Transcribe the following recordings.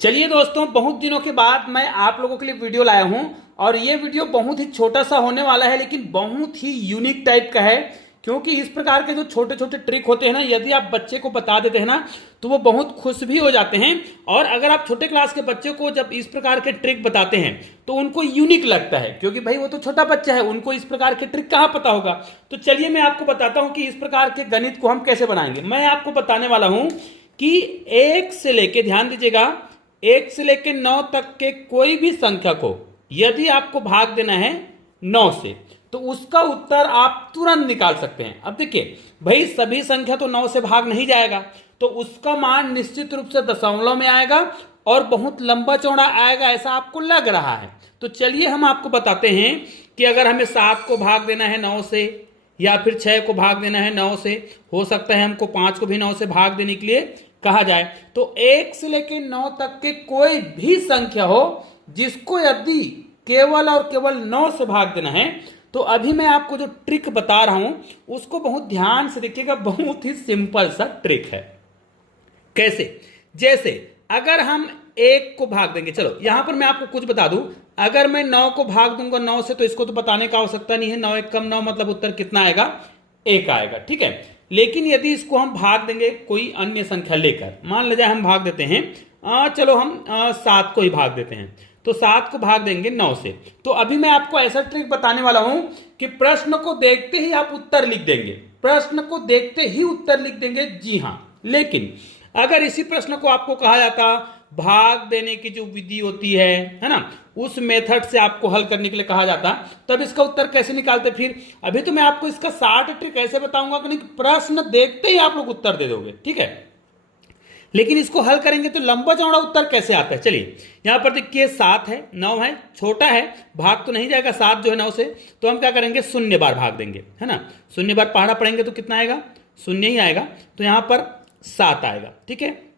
चलिए दोस्तों, बहुत दिनों के बाद मैं आप लोगों के लिए वीडियो लाया हूं और ये वीडियो बहुत ही छोटा सा होने वाला है, लेकिन बहुत ही यूनिक टाइप का है। क्योंकि इस प्रकार के जो छोटे छोटे ट्रिक होते हैं ना, यदि आप बच्चे को बता देते हैं ना तो वो बहुत खुश भी हो जाते हैं। और अगर आप छोटे क्लास के बच्चे को जब इस प्रकार के ट्रिक बताते हैं तो उनको यूनिक लगता है, क्योंकि भाई वो तो छोटा बच्चा है, उनको इस प्रकार के ट्रिक कहाँ पता होगा। तो चलिए मैं आपको बताता हूं कि इस प्रकार के गणित को हम कैसे बनाएंगे। मैं आपको बताने वाला हूं कि एक से लेके, ध्यान दीजिएगा, एक से लेकर 9 तक के कोई भी संख्या को यदि आपको भाग देना है 9 से, तो उसका उत्तर आप तुरंत निकाल सकते हैं। अब देखिए भाई, सभी संख्या तो 9 से भाग नहीं जाएगा, तो उसका मान निश्चित रूप से दशमलव में आएगा और बहुत लंबा चौड़ा आएगा, ऐसा आपको लग रहा है। तो चलिए हम आपको बताते हैं कि अगर हमें 7 को भाग देना है 9 से, या फिर 6 को भाग देना है 9 से, हो सकता है हमको 5 को भी 9 से भाग देने के लिए कहा जाए, तो 1 से लेकर 9 तक के कोई भी संख्या हो जिसको यदि केवल और केवल 9 से भाग देना है, तो अभी मैं आपको जो ट्रिक बता रहा हूं उसको बहुत ध्यान से देखिएगा। बहुत ही सिंपल सा ट्रिक है। कैसे? जैसे अगर हम 1 को भाग देंगे, चलो यहां पर मैं आपको कुछ बता दूं। अगर मैं 9 को भाग दूंगा 9 से, तो इसको तो बताने का आवश्यकता नहीं है। 9 1 कम 9 मतलब उत्तर कितना आएगा? 1 आएगा, ठीक है। लेकिन यदि इसको हम भाग देंगे कोई अन्य संख्या लेकर, मान लीजिए हम भाग देते हैं चलो हम 7 को ही भाग देते हैं, तो 7 को भाग देंगे 9 से। तो अभी मैं आपको ऐसा ट्रिक बताने वाला हूं कि प्रश्न को देखते ही आप उत्तर लिख देंगे, प्रश्न को देखते ही उत्तर लिख देंगे, जी हां। लेकिन अगर इसी प्रश्न को आपको कहा जाता भाग देने की जो विधि होती है ना, उस मेथड से आपको हल करने के लिए कहा जाता, तब इसका उत्तर कैसे निकालते फिर? अभी तो मैं आपको इसका 60 ट्रिक ऐसे बताऊंगा कि नहीं, प्रश्न देखते ही आप लोग उत्तर दे दोगे, ठीक है। लेकिन इसको हल करेंगे तो लंबा चौड़ा उत्तर कैसे आता है? चलिए यहां पर देखिए, 7 है, 9 है, छोटा है, भाग तो नहीं जाएगा 7 जो है 9 से, तो हम क्या करेंगे? 0 बार भाग देंगे, है ना। 0 बार पहाड़ा पढ़ेंगे तो कितना आएगा? 0 ही आएगा, तो यहां पर 7 आएगा, ठीक है।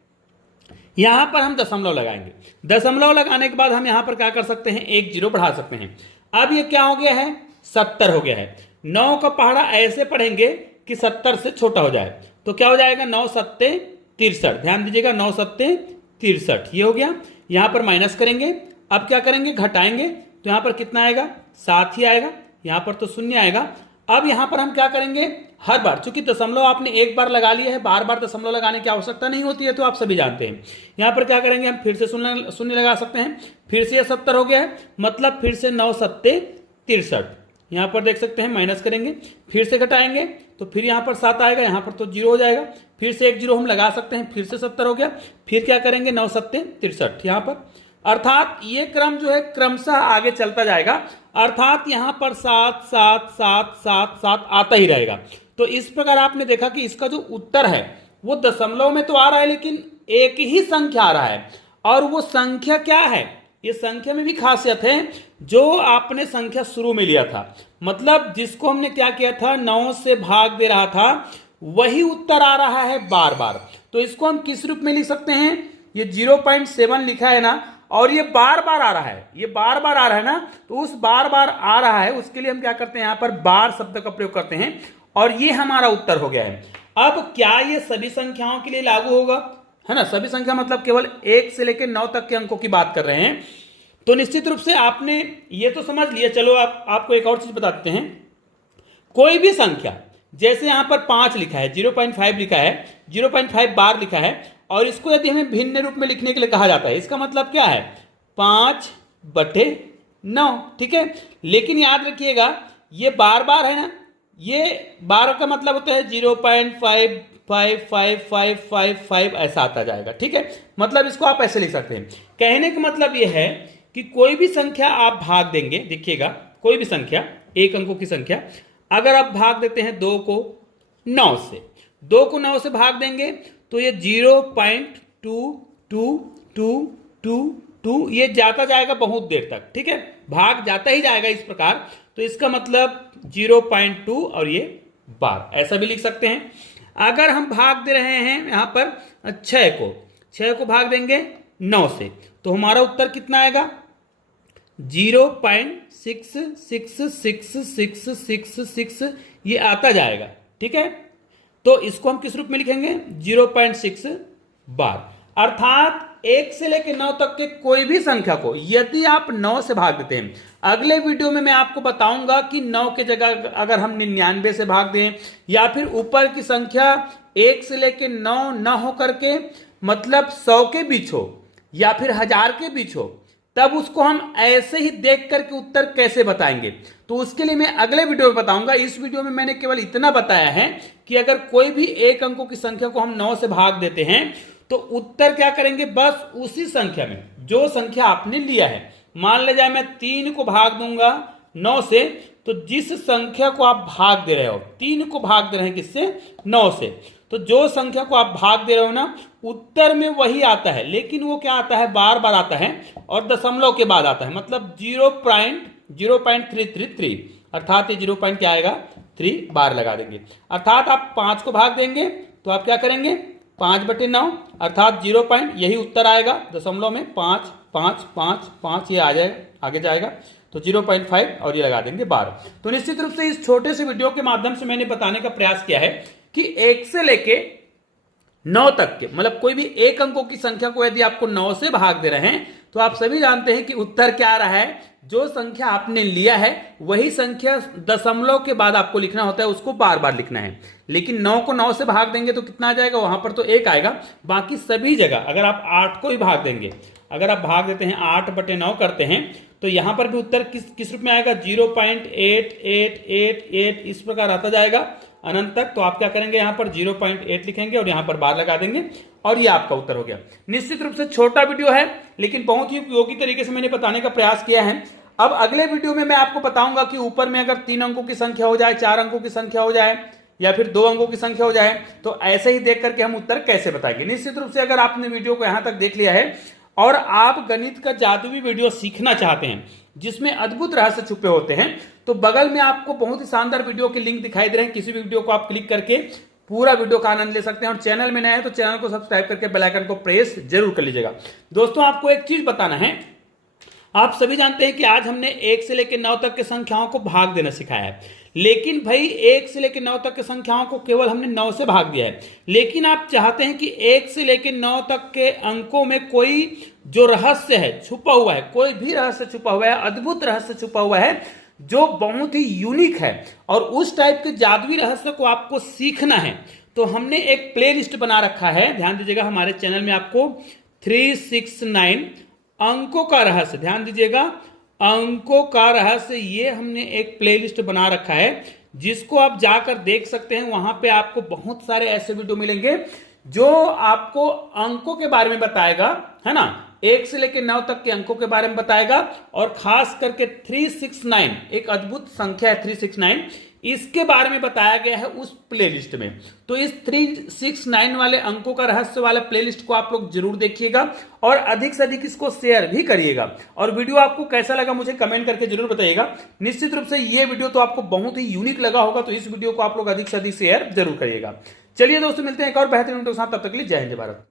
यहां पर हम दशमलव लगाएंगे, दशमलव लगाने के बाद हम यहां पर क्या कर सकते हैं? 1 0 बढ़ा सकते हैं। अब ये क्या हो गया है? 70 हो गया है। 9 का पहाड़ा ऐसे पढ़ेंगे कि 70 से छोटा हो जाए, तो क्या हो जाएगा? 9 7 63, ध्यान दीजिएगा, 9 7 63, ये हो गया। यहां पर माइनस करेंगे, अब क्या करेंगे? घटाएंगे, तो यहां पर कितना आएगा? 7 ही आएगा, यहां पर तो 0 आएगा। अब यहां पर हम क्या करेंगे? हर बार, चूंकि दशमलव आपने एक बार लगा लिया है, बार बार दशमलव लगाने की आवश्यकता नहीं होती है, तो आप सभी जानते हैं। यहां पर क्या करेंगे? हम फिर से शून्य लगा सकते हैं, फिर से ये 70 हो गया है, मतलब फिर से 9 7 63, यहां पर देख सकते हैं, माइनस करेंगे, फिर से घटाएंगे, तो फिर यहां पर 7 आएगा, यहां पर तो 0 हो जाएगा, फिर से 1 0 हम लगा सकते हैं, फिर से 70 हो गया, फिर क्या करेंगे? 9 7 63 यहां पर। अर्थात ये क्रम जो है क्रमशः आगे चलता जाएगा, अर्थात यहां पर 7 7 7 7 7 आता ही रहेगा। तो इस प्रकार आपने देखा कि इसका जो उत्तर है वो दशमलव में तो आ रहा है, लेकिन एक ही संख्या आ रहा है। और वो संख्या क्या है? ये संख्या में भी खासियत है, जो आपने संख्या शुरू में लिया था, मतलब जिसको हमने क्या किया था? 9 से भाग दे रहा था, वही उत्तर आ रहा है बार बार। तो इसको हम किस रूप में लिख सकते हैं? ये 0.7 लिखा है ना, और ये बार बार आ रहा है, ये बार बार आ रहा है ना, तो उस बार बार आ रहा है उसके लिए हम क्या करते हैं? यहां पर बार शब्द का प्रयोग करते हैं, और ये हमारा उत्तर हो गया है। अब क्या ये सभी संख्याओं के लिए लागू होगा? है ना, सभी संख्या मतलब केवल 1 से लेकर 9 तक के अंकों की बात कर रहे हैं, तो निश्चित रूप से आपने ये तो समझ लिया। चलो आपको एक और चीज बता देते हैं। कोई भी संख्या, जैसे यहां पर 5 लिखा है, 0.5 लिखा है, 0.5 बार लिखा है, और इसको यदि हमें भिन्न रूप में लिखने के लिए कहा जाता है, इसका मतलब क्या है? 5/9, ठीक है। लेकिन याद रखिएगा, ये बार बार है ना, ये बार का मतलब होता है 0.55555 ऐसा आता जाएगा, ठीक है। मतलब इसको आप ऐसे लिख सकते हैं। कहने का मतलब यह है कि कोई भी संख्या आप भाग देंगे, देखिएगा, कोई भी संख्या, एक अंकों की संख्या, अगर आप भाग देते हैं 2 को 9 से, 2 को 9 से भाग देंगे तो ये 0.2222 ये जाता जाएगा बहुत देर तक, ठीक है, भाग जाता ही जाएगा इस प्रकार। तो इसका मतलब 0.2 और ये बार, ऐसा भी लिख सकते हैं। अगर हम भाग दे रहे हैं यहां पर 6 को भाग देंगे 9 से, तो हमारा उत्तर कितना आएगा? 0.66666 ये आता जाएगा, ठीक है। तो इसको हम किस रूप में लिखेंगे? 0.6 बार। अर्थात 1 से लेकर 9 तक के कोई भी संख्या को यदि आप 9 से भाग देते हैं, अगले वीडियो में मैं आपको बताऊंगा कि 9 की जगह अगर हम 99 से भाग दें या फिर ऊपर की संख्या 1 से लेकर 9 न हो करके मतलब 100 के बीच हो या फिर 1000 के बीच हो, तब उसको हम ऐसे ही देख करके उत्तर कैसे बताएंगे, तो उसके लिए मैं अगले वीडियो में बताऊंगा। इस वीडियो में मैंने केवल इतना बताया है कि अगर कोई भी एक अंकों की संख्या को हम 9 से भाग देते हैं तो उत्तर क्या करेंगे, बस उसी संख्या में जो संख्या आपने लिया है। मान ले जाए मैं 3 को भाग दूंगा 9 से, तो जिस संख्या को आप भाग दे रहे हो, 3 को भाग दे रहे हैं किससे, 9 से, तो जो संख्या को आप भाग दे रहे हो ना, उत्तर में वही आता है, लेकिन वो क्या आता है, बार बार आता है और दशमलव के बाद आता है, मतलब 0.0333, अर्थात ये 0 क्या आएगा, 3 बार लगा देंगे। अर्थात आप 5 को भाग देंगे तो आप क्या करेंगे, 5/9 अर्थात 0 यही उत्तर आएगा, दशमलव में 5 5 5 5 ये आ जाएगा, आगे जाएगा तो 0.5 और ये लगा देंगे 12। तो निश्चित रूप से इस छोटे से वीडियो के माध्यम से मैंने बताने का प्रयास किया है कि 1 से लेके 9 तक के मतलब कोई भी एक अंकों की संख्या को यदि आपको 9 से भाग दे रहे हैं तो आप सभी जानते हैं कि उत्तर क्या आ रहा है, जो संख्या आपने लिया है वही संख्या दशमलव के बाद आपको लिखना होता है, उसको बार बार लिखना है। लेकिन 9 को 9 से भाग देंगे तो कितना आ जाएगा, वहां पर तो 1 आएगा, बाकी सभी जगह अगर आप 8 को ही भाग देंगे, अगर आप भाग देते हैं 8/9 करते हैं तो यहां पर भी उत्तर किस रूप में आएगा, 0.8888 इस प्रकार आता जाएगा अनंत तक। तो आप क्या करेंगे, यहां पर 0.8 लिखेंगे और यहां पर बार लगा देंगे और ये आपका उत्तर हो गया। निश्चित रूप से छोटा वीडियो है लेकिन बहुत ही उपयोगी तरीके से मैंने बताने का प्रयास किया है। अब अगले वीडियो में मैं आपको बताऊंगा कि ऊपर में अगर 3 अंकों की संख्या हो जाए, 4 अंकों की संख्या हो जाए या फिर 2 अंकों की संख्या हो जाए तो ऐसे ही देख करके हम उत्तर कैसे बताएंगे। निश्चित रूप से अगर आपने वीडियो को यहां तक देख लिया है और आप गणित का जादुई वीडियो सीखना चाहते हैं जिसमें अद्भुत रहस्य छुपे होते हैं, तो बगल में आपको बहुत ही शानदार वीडियो के लिंक दिखाई दे रहे हैं, किसी भी वीडियो को आप क्लिक करके पूरा वीडियो का आनंद ले सकते हैं। और चैनल में नए हैं तो चैनल को सब्सक्राइब करके बेल आइकन को प्रेस जरूर कर लीजिएगा। दोस्तों आपको एक चीज बताना है, आप सभी जानते हैं कि आज हमने 1 से लेकर 9 तक के संख्याओं को भाग देना सिखाया है, लेकिन भाई 1 से लेकर 9 तक के संख्याओं को केवल हमने 9 से भाग दिया है, लेकिन आप चाहते हैं कि 1 से लेकर 9 तक के अंकों में कोई जो रहस्य है छुपा हुआ है, कोई भी रहस्य छुपा हुआ है, अद्भुत रहस्य छुपा हुआ है जो बहुत ही यूनिक है और उस टाइप के जादुई रहस्य को आपको सीखना है, तो हमने एक प्लेलिस्ट बना रखा है। ध्यान दीजिएगा, हमारे चैनल में आपको 369 अंकों का रहस्य, ध्यान दीजिएगा अंकों का रहस्य, ये हमने एक प्लेलिस्ट बना रखा है जिसको आप जाकर देख सकते हैं। वहां पे आपको बहुत सारे ऐसे वीडियो मिलेंगे जो आपको अंकों के बारे में बताएगा, है ना, 1 से लेकर 9 तक के अंकों के बारे में बताएगा और खास करके 369 एक अद्भुत संख्या है 369, इसके बारे में बताया गया है उस प्लेलिस्ट में। तो इस 369 वाले अंकों का रहस्य वाले प्लेलिस्ट को आप लोग जरूर देखिएगा और अधिक से अधिक इसको शेयर भी करिएगा। और वीडियो आपको कैसा लगा मुझे कमेंट करके जरूर बताइएगा। निश्चित रूप से ये वीडियो तो आपको बहुत ही यूनिक लगा होगा, तो इस वीडियो को आप लोग अधिक से अधिक शेयर जरूर करिएगा। चलिए दोस्तों, मिलते हैं एक और बेहतरीन वीडियो के साथ, तब तक के लिए जय हिंद जय भारत।